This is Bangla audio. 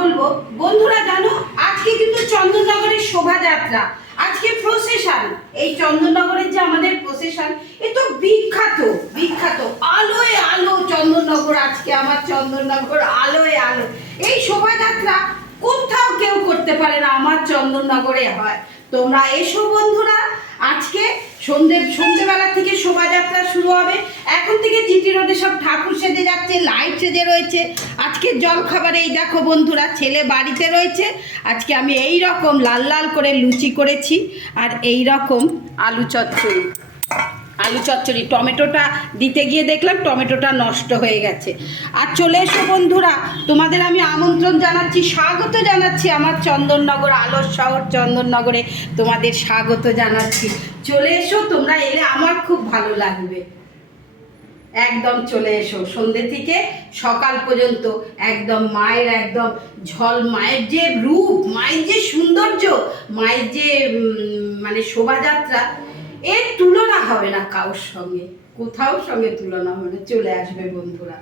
বলবো বন্ধুরা, জানো আজকে কিন্তু চন্দননগরের শোভাযাত্রা, আজকে প্রসেশন। এই চন্দননগরের যে আমাদের প্রসেশন, এ তো বিখ্যাত বিখ্যাত। আলোয় আলো চন্দননগর, আজকে আমার চন্দননগর আলোয় আলো। এই শোভাযাত্রা কোথাও কেউ করতে পারে না, আমার চন্দননগরে হয়। তোমরা এসো বন্ধুরা, আজকে সন্ধ্যেবেলা থেকে শোভাযাত্রা শুরু হবে। এখন থেকে জিটি রোডে সব ঠাকুর সেজে যাচ্ছে, লাইট সেজে রয়েছে। আজকে জল খাবারে এই দেখো বন্ধুরা, ছেলে বাড়িতে রয়েছে। আজকে আমি এই রকম লাল লাল করে লুচি করেছি, আর এই রকম আলু চচ্চড়ি। টমেটোটা দিতে গিয়ে দেখলাম টমেটোটা নষ্ট হয়ে গেছে। আর চলে এসো বন্ধুরা, তোমাদের আমি আমন্ত্রণ জানাচ্ছি, স্বাগত জানাচ্ছি আমার চন্দননগর, আলোর শহর চন্দননগরে তোমাদের স্বাগত জানাচ্ছি। চলে এসো, তোমরা এলে আমার খুব ভালো লাগবে। একদম চলে এসো, সন্ধ্যে থেকে সকাল পর্যন্ত একদম মায়ের একদম মায়ের যে রূপ, মায়ের যে সৌন্দর্য, মায়ের যে মানে শোভাযাত্রা, এর তুলনা হবে না কারোর সঙ্গে, কোথাও সঙ্গে তুলনা হবে না। চলে আসবে বন্ধুরা।